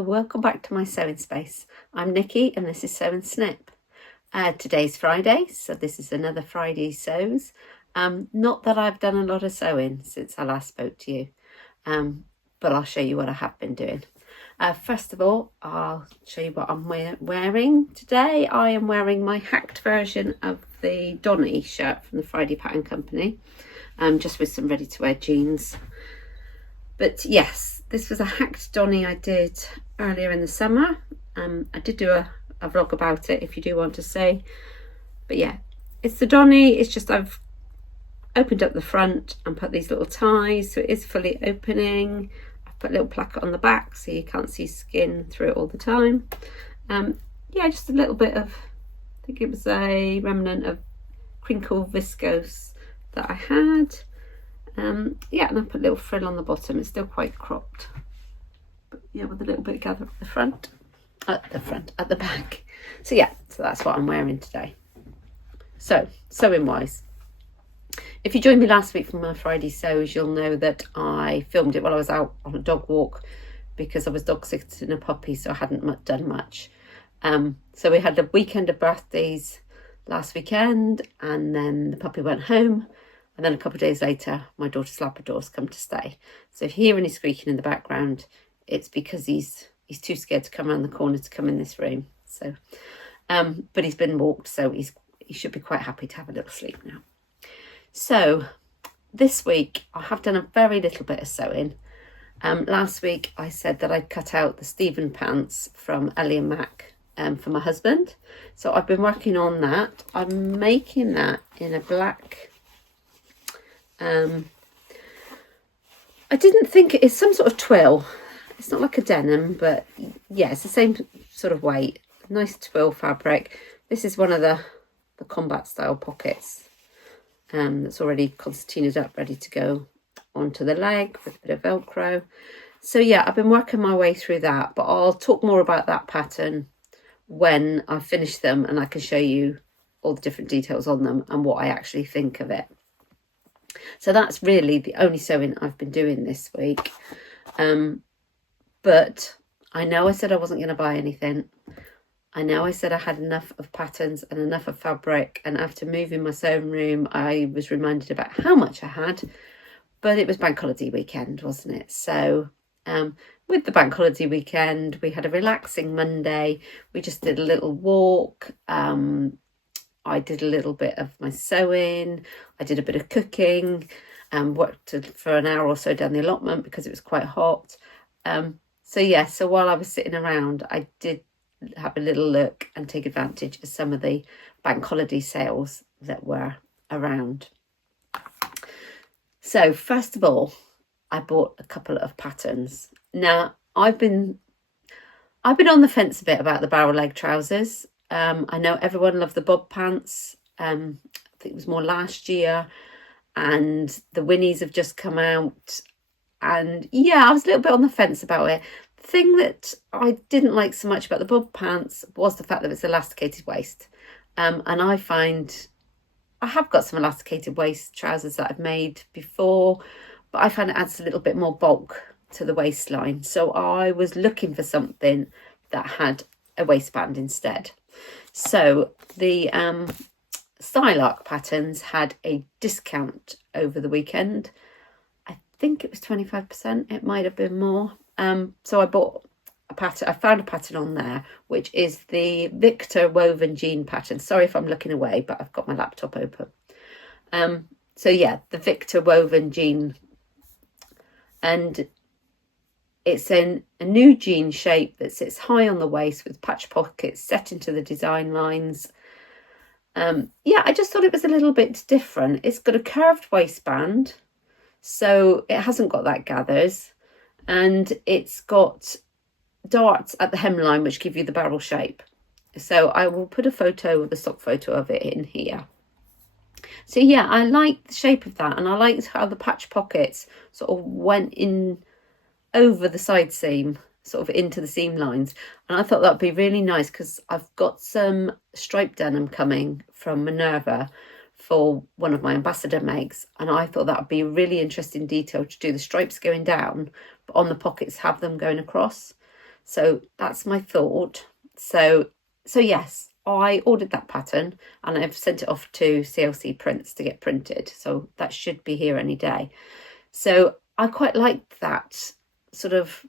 Hello, welcome back to my sewing space. I'm Nikki and this is Sew&Snip. Today's Friday, so this is another Friday sews. Not that I've done a lot of sewing since I last spoke to you, but I'll show you what I have been doing. First of all, I'll show you what I'm wearing today. I am wearing my hacked version of the Donny shirt from the Friday Pattern Company, just with some ready-to-wear jeans. But yes, this was a hacked Donny I did earlier in the summer. I did do a vlog about it if you do want to see. But yeah, it's the Donny. It's just I've opened up the front and put these little ties so it is fully opening. I've put a little placket on the back so you can't see skin through it all the time. Yeah, just a little bit of, I think it was a remnant of crinkle viscose that I had. Yeah, and I put a little frill on the bottom. It's still quite cropped, but yeah, with a little bit of gather at the back. So yeah, so that's what I'm wearing today. So sewing wise, if you joined me last week from my Friday sews, you'll know that I filmed it while I was out on a dog walk because I was dog sitting a puppy, so I hadn't done much. So we had a weekend of birthdays last weekend, and then the puppy went home. And then a couple of days later, my daughter's Labrador's come to stay. So if you hear any squeaking in the background, it's because he's too scared to come around the corner to come in this room. So, but he's been walked, so he should be quite happy to have a little sleep now. So this week, I have done a very little bit of sewing. Last week, I said that I'd cut out the Stephen pants from Ellie and Mac for my husband. So I've been working on that. I'm making that in a black... I didn't think it's some sort of twill. It's not like a denim, but yeah, it's the same sort of weight. Nice twill fabric. This is one of the combat style pockets that's already concertinaed up, ready to go onto the leg with a bit of Velcro. So yeah, I've been working my way through that, but I'll talk more about that pattern when I finish them and I can show you all the different details on them and what I actually think of it. So that's really the only sewing I've been doing this week. But I know I said I wasn't going to buy anything. I know I said I had enough of patterns and enough of fabric. And after moving my sewing room, I was reminded about how much I had. But it was bank holiday weekend, wasn't it? So with the bank holiday weekend, we had a relaxing Monday. We just did a little walk. I did a little bit of my sewing, I did a bit of cooking, worked for an hour or so down the allotment because it was quite hot. So yeah, so while I was sitting around, I did have a little look and take advantage of some of the bank holiday sales that were around. So first of all, I bought a couple of patterns. Now, I've been on the fence a bit about the barrel leg trousers. I know everyone loved the bob pants. I think it was more last year, and the Winnies have just come out. And yeah, I was a little bit on the fence about it. The thing that I didn't like so much about the bob pants was the fact that it's elasticated waist. And I find I have got some elasticated waist trousers that I've made before, but I find it adds a little bit more bulk to the waistline. So I was looking for something that had a waistband instead. So the Stylark patterns had a discount over the weekend. I think it was 25%. It might have been more. So I bought a pattern. I found a pattern on there, which is the Victor woven jean pattern. Sorry if I'm looking away, but I've got my laptop open. So yeah, the Victor woven jean, and it's in a new jean shape that sits high on the waist with patch pockets set into the design lines. Yeah, I just thought it was a little bit different. It's got a curved waistband, so it hasn't got that gathers, and it's got darts at the hemline which give you the barrel shape. So I will put a photo, the stock photo of it in here. So yeah, I like the shape of that, and I liked how the patch pockets sort of went in over the side seam, sort of into the seam lines, and I thought that'd be really nice because I've got some striped denim coming from Minerva for one of my ambassador makes, and I thought that would be a really interesting detail to do the stripes going down, but on the pockets have them going across. So that's my thought. So yes, I ordered that pattern and I've sent it off to CLC Prints to get printed. So that should be here any day. So I quite liked that sort of,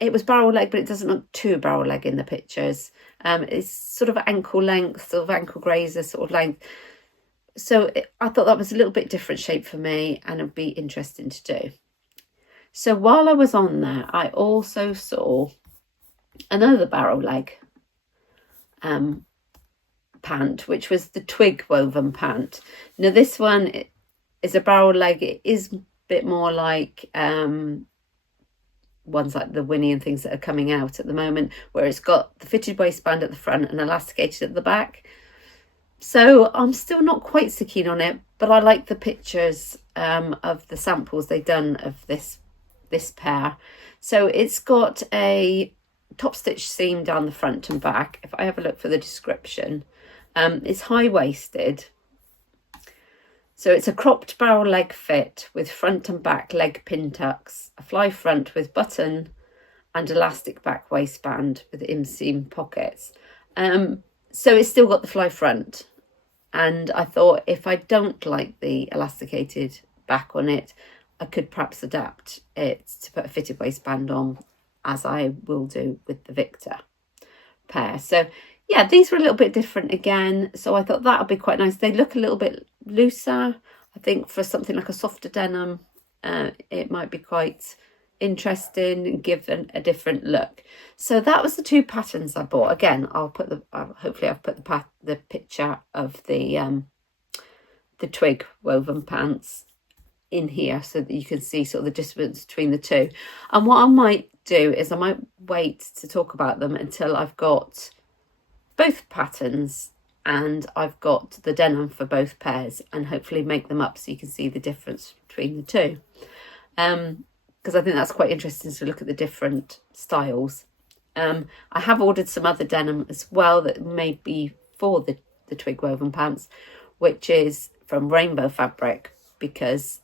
it was barrel leg, but it doesn't look too barrel leg in the pictures. It's sort of ankle length, sort of ankle grazer sort of length. So I thought that was a little bit different shape for me and it'd be interesting to do. So while I was on there, I also saw another barrel leg pant, which was the twig woven pant. Now this one is a barrel leg. It is a bit more like ones like the Winnie and things that are coming out at the moment, where it's got the fitted waistband at the front and elasticated at the back. So I'm still not quite so keen on it, but I like the pictures of the samples they've done of this pair. So it's got a top stitch seam down the front and back. If I have a look for the description, it's high-waisted. So it's a cropped barrel leg fit with front and back leg pin tucks, a fly front with button and elastic back waistband with inseam pockets. So it's still got the fly front. And I thought if I don't like the elasticated back on it, I could perhaps adapt it to put a fitted waistband on, as I will do with the Victor pair. So yeah, these were a little bit different again. So I thought that would be quite nice. They look a little bit looser. I think for something like a softer denim, it might be quite interesting and give a different look. So that was the two patterns I bought. Again, I'll put the hopefully I've put the picture of the twig woven pants in here so that you can see sort of the difference between the two. And what I might do is I might wait to talk about them until I've got both patterns and I've got the denim for both pairs, and hopefully make them up so you can see the difference between the two. Because I think that's quite interesting to look at the different styles. I have ordered some other denim as well that may be for the twig woven pants, which is from Rainbow Fabric, because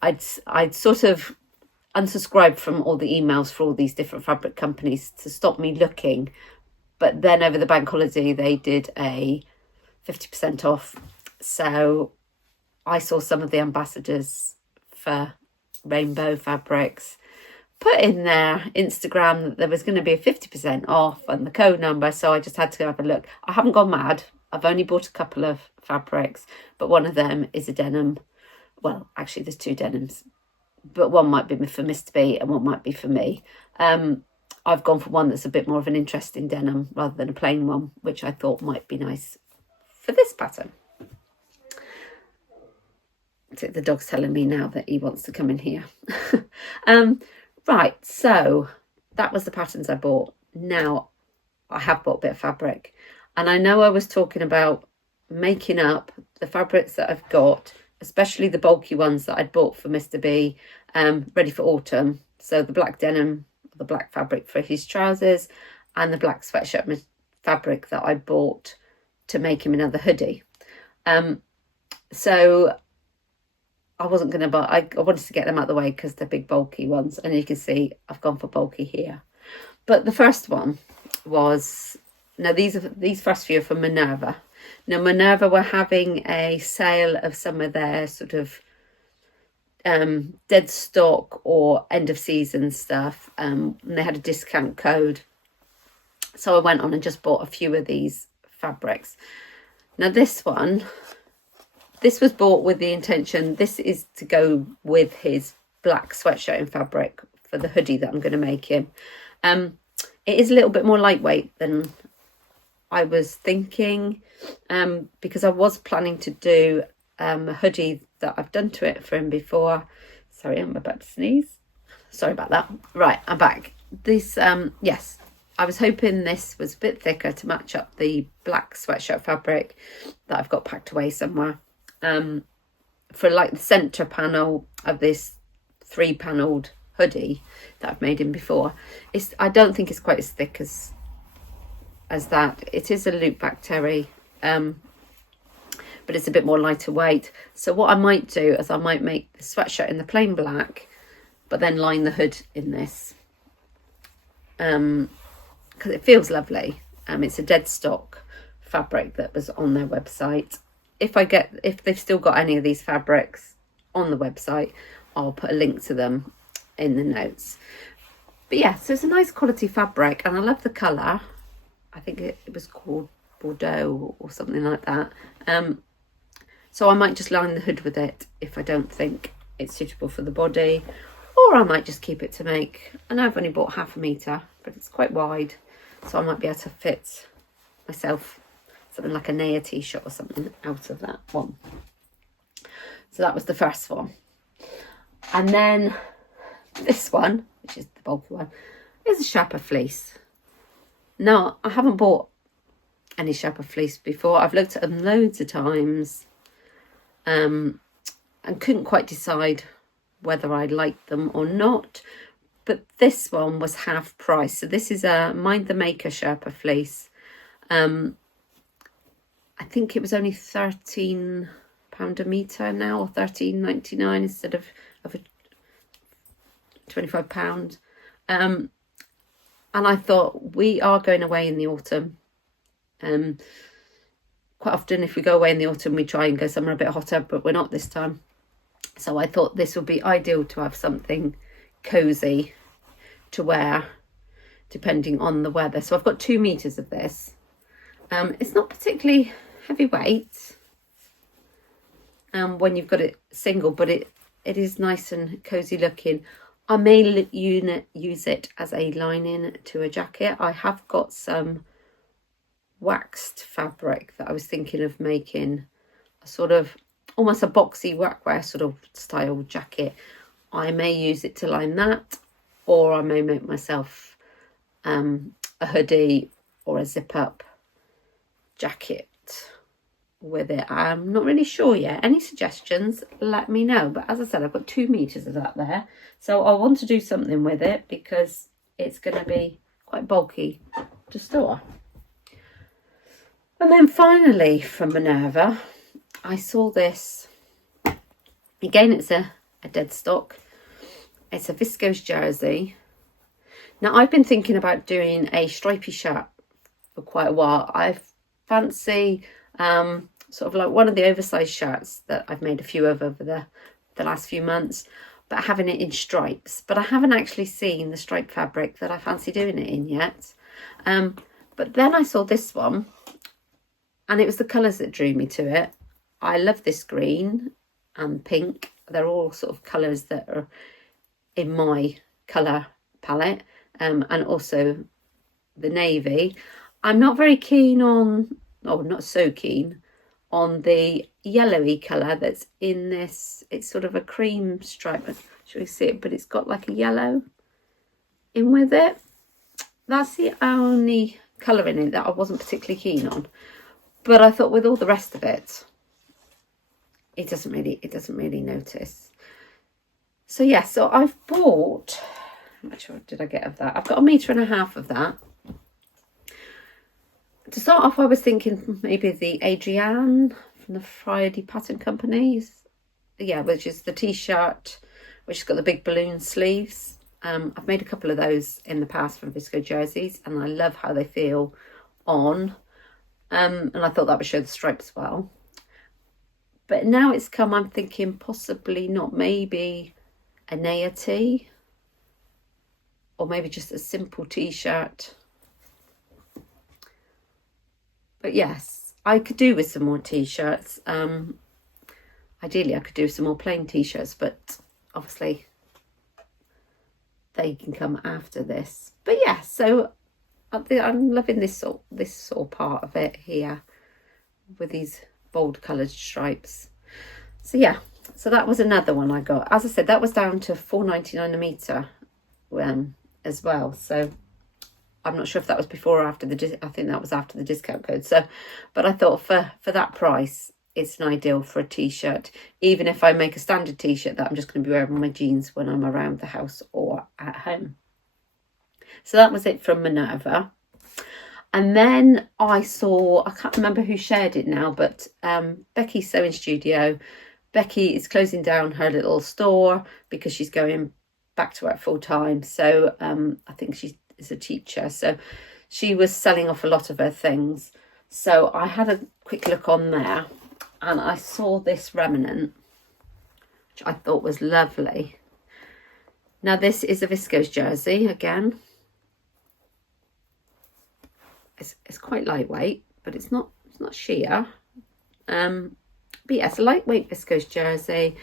I'd sort of unsubscribed from all the emails for all these different fabric companies to stop me looking. But then over the bank holiday, they did a 50% off. So I saw some of the ambassadors for Rainbow Fabrics put in their Instagram that there was going to be a 50% off and the code number. So I just had to go have a look. I haven't gone mad. I've only bought a couple of fabrics, but one of them is a denim. Well, actually, there's two denims, but one might be for Mr. B and one might be for me. I've gone for one that's a bit more of an interesting denim rather than a plain one, which I thought might be nice for this pattern. The dog's telling me now that he wants to come in here. Right, so that was the patterns I bought. Now, I have bought a bit of fabric. And I know I was talking about making up the fabrics that I've got, especially the bulky ones that I'd bought for Mr. B, ready for autumn. So the black denim, the black fabric for his trousers, and the black sweatshirt fabric that I bought to make him another hoodie. So I wasn't going to buy, I wanted to get them out of the way because they're big bulky ones, and you can see I've gone for bulky here. But the first one was, now these first few are from Minerva. Now Minerva were having a sale of some of their sort of dead stock or end of season stuff, and they had a discount code, so I went on and just bought a few of these fabrics. Now this was bought with the intention, this is to go with his black sweatshirt and fabric for the hoodie that I'm going to make him. It is a little bit more lightweight than I was thinking, because I was planning to do a hoodie that I've done to it for him before. Sorry, I'm about to sneeze. Sorry about that. Right, I'm back. This, yes, I was hoping this was a bit thicker to match up the black sweatshirt fabric that I've got packed away somewhere. For like the centre panel of this 3-panelled hoodie that I've made him before. I don't think it's quite as thick as that. It is a loop back terry, but it's a bit more lighter weight. So what I might do is I might make the sweatshirt in the plain black, but then line the hood in this. because it feels lovely. It's a dead stock fabric that was on their website. If they've still got any of these fabrics on the website, I'll put a link to them in the notes. But yeah, so it's a nice quality fabric, and I love the colour. I think it was called Bordeaux or something like that. So I might just line the hood with it if I don't think it's suitable for the body, or I might just keep it to make. I know I've only bought 1/2 metre, but it's quite wide, so I might be able to fit myself something like a Naya t-shirt or something out of that one. So that was the first one. And then this one, which is the bulky one, is a Sherpa fleece. Now, I haven't bought any Sherpa fleece before. I've looked at them loads of times, and couldn't quite decide whether I liked them or not. But this one was half price. So this is a Mind the Maker Sherpa fleece. I think it was only £13 a metre now, or £13.99 instead of a £25. And I thought, we are going away in the autumn. Quite often if we go away in the autumn, we try and go somewhere a bit hotter, but we're not this time. So I thought this would be ideal to have something cosy to wear depending on the weather. So I've got 2 meters of this. It's not particularly heavyweight when you've got it single, but it is nice and cozy looking. I may use it as a lining to a jacket. I have got some waxed fabric that I was thinking of making a sort of almost a boxy workwear sort of style jacket. I may use it to line that, or I may make myself a hoodie or a zip up jacket with it. I'm not really sure yet. Any suggestions, let me know. But as I said, I've got 2 meters of that there, so I want to do something with it because it's going to be quite bulky to store. And then finally from Minerva, I saw this. Again, it's a dead stock. It's a viscose jersey. Now, I've been thinking about doing a stripy shirt for quite a while. I fancy sort of like one of the oversized shirts that I've made a few of over the last few months, but having it in stripes. But I haven't actually seen the stripe fabric that I fancy doing it in yet. But then I saw this one, and it was the colours that drew me to it. I love this green and pink. They're all sort of colours that are in my colour palette, and also the navy. I'm not very keen on, oh, not so keen on the yellowy colour that's in this. It's sort of a cream stripe. Should we see it? But it's got like a yellow in with it. That's the only colour in it that I wasn't particularly keen on. But I thought with all the rest of it, it doesn't really notice. So yeah, so I've bought, how much did I get of that? I've got 1.5 meters of that. To start off, I was thinking maybe the Adrienne from the Friday Pattern Company. Yeah, which is the t-shirt, which has got the big balloon sleeves. I've made a couple of those in the past from viscose jerseys, and I love how they feel on. And I thought that would show the stripes well. But now it's come, I'm thinking possibly not, maybe a Naya tee, or maybe just a simple t-shirt. But yes, I could do with some more t-shirts. Ideally, I could do some more plain t-shirts, but obviously they can come after this. But yeah, so I'm loving this sort of part of it here with these bold coloured stripes. So yeah, so that was another one I got. As I said, that was down to £4.99 a metre as well. So I'm not sure if that was before or after I think that was after the discount code. So, but I thought for that price, it's an ideal for a t-shirt, even if I make a standard t-shirt that I'm just going to be wearing my jeans when I'm around the house or at home. So that was it from Minerva. And then I saw, I can't remember who shared it now, but Becky's Sewing Studio. Becky is closing down her little store because she's going back to work full time. So I think is a teacher, so she was selling off a lot of her things. So I had a quick look on there and I saw this remnant, which I thought was lovely. Now this is a viscose jersey again. It's quite lightweight, but it's not sheer. But yeah, it's a lightweight viscose jersey.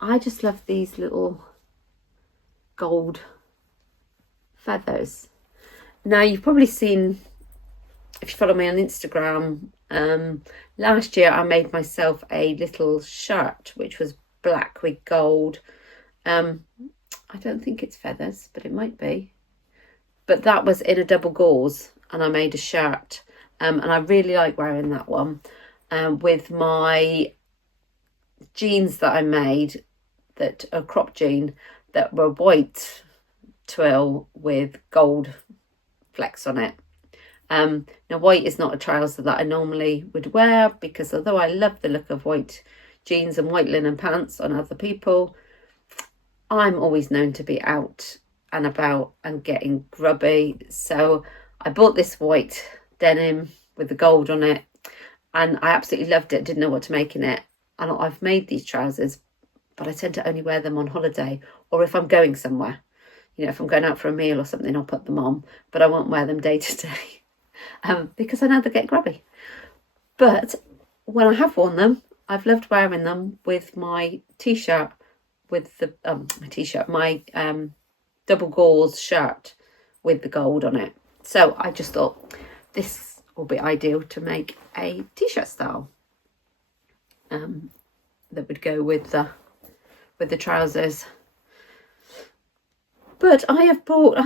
I just love these little gold feathers. Now you've probably seen, if you follow me on Instagram, last year I made myself a little shirt which was black with gold. I don't think it's feathers, but it might be. But that was in a double gauze, and I made a shirt, and I really like wearing that one with my jeans that I made, that a crop jean, that were white twill with gold flecks on it. Now white is not a trouser that I normally would wear, because although I love the look of white jeans and white linen pants on other people, I'm always known to be out and about and getting grubby. So I bought this white denim with the gold on it, and I absolutely loved it. Didn't know what to make in it. And I've made these trousers, but I tend to only wear them on holiday or if I'm going somewhere. You know, if I'm going out for a meal or something, I'll put them on, but I won't wear them day to day because I know they get grubby. But when I have worn them, I've loved wearing them with my t-shirt, with the my double gauze shirt with the gold on it. So I just thought this will be ideal to make a t-shirt style that would go with the trousers. But I have bought,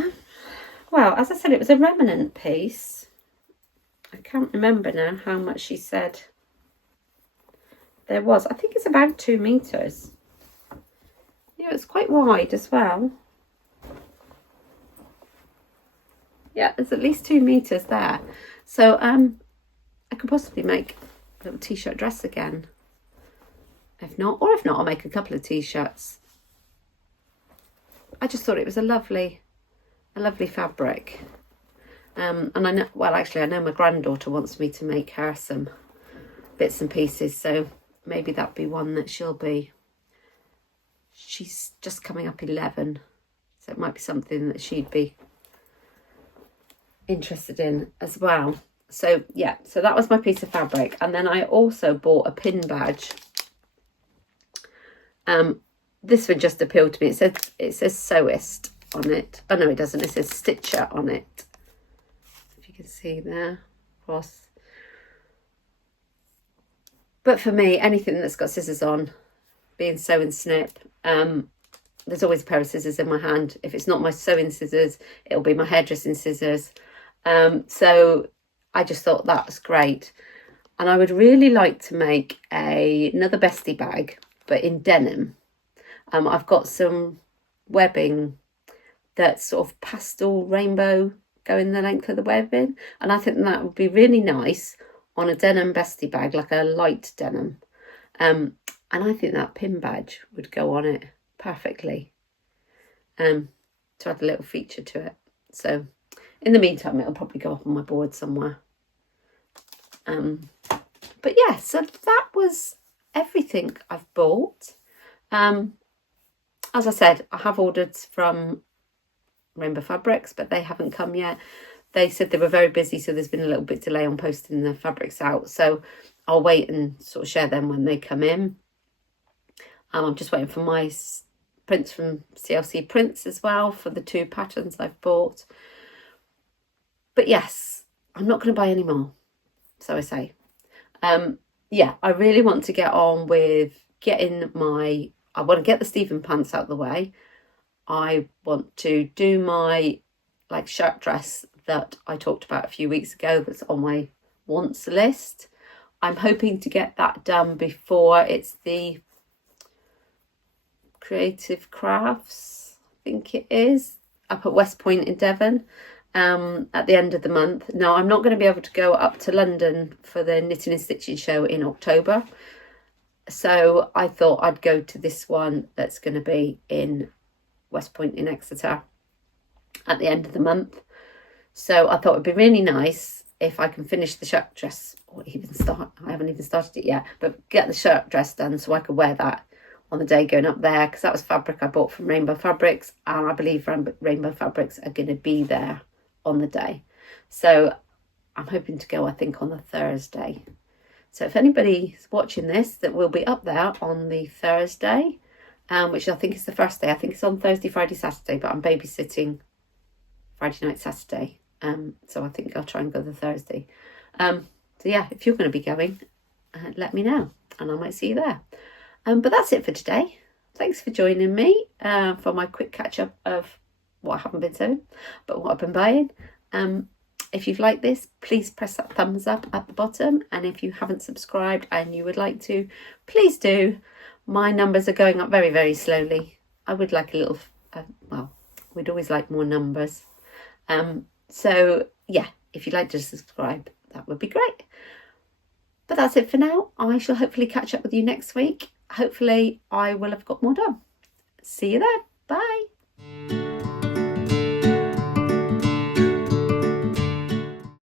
well, as I said, it was a remnant piece. I can't remember now how much she said there was. I think it's about 2 meters. Yeah, it's quite wide as well. Yeah, there's at least 2 meters there. So I could possibly make a little t-shirt dress again. If not, I'll make a couple of t-shirts. I just thought it was a lovely fabric. And I know, well, actually, I know my granddaughter wants me to make her some bits and pieces. So maybe that'd be one that she's just coming up 11. So it might be something that she'd be interested in as well. So yeah, so that was my piece of fabric. And then I also bought a pin badge. This one just appealed to me. It says Sewist on it. Oh no, it doesn't. It says Stitcher on it. If you can see there, cross. But for me, anything that's got scissors on, being Sew&Snip, there's always a pair of scissors in my hand. If it's not my sewing scissors, it'll be my hairdressing scissors. So I just thought that was great. And I would really like to make another bestie bag, but in denim. I've got some webbing that's sort of pastel rainbow going the length of the webbing, and I think that would be really nice on a denim bestie bag, like a light denim. And I think that pin badge would go on it perfectly, to add a little feature to it. So in the meantime, it'll probably go up on my board somewhere. But yeah, so that was everything I've bought. As I said, I have ordered from Rainbow Fabrics, but they haven't come yet. They said they were very busy, so there's been a little bit delay on posting the fabrics out. So I'll wait and sort of share them when they come in. I'm just waiting for my prints from CLC Prints as well for the 2 patterns I've bought. But yes, I'm not going to buy any more, so I say. Yeah, I really want to get on with getting I want to get the Stephen pants out of the way. I want to do my shirt dress that I talked about a few weeks ago that's on my wants list. I'm hoping to get that done before it's the Creative Crafts, I think it is, up at West Point in Devon, at the end of the month. Now, I'm not going to be able to go up to London for the Knitting and Stitching show in October. So I thought I'd go to this one that's going to be in West Point in Exeter at the end of the month. So I thought it'd be really nice if I can finish the shirt dress, or even start, I haven't even started it yet, but get the shirt dress done so I could wear that on the day going up there, because that was fabric I bought from Rainbow Fabrics, and I believe Rainbow Fabrics are going to be there on the day. So I'm hoping to go, I think, on the Thursday. So if anybody's watching this that will be up there on the Thursday, which I think is the first day, I think it's on Thursday, Friday, Saturday, but I'm babysitting Friday night, Saturday. So I think I'll try and go the Thursday. So yeah, if you're going to be going, let me know and I might see you there. But that's it for today. Thanks for joining me for my quick catch up of what I haven't been sewing, but what I've been buying. If you've liked this, please press that thumbs up at the bottom. And if you haven't subscribed and you would like to, please do. My numbers are going up very, very slowly. I would like a little, well, we'd always like more numbers. So yeah, if you'd like to subscribe, that would be great. But that's it for now. I shall hopefully catch up with you next week. Hopefully I will have got more done. See you then. Bye.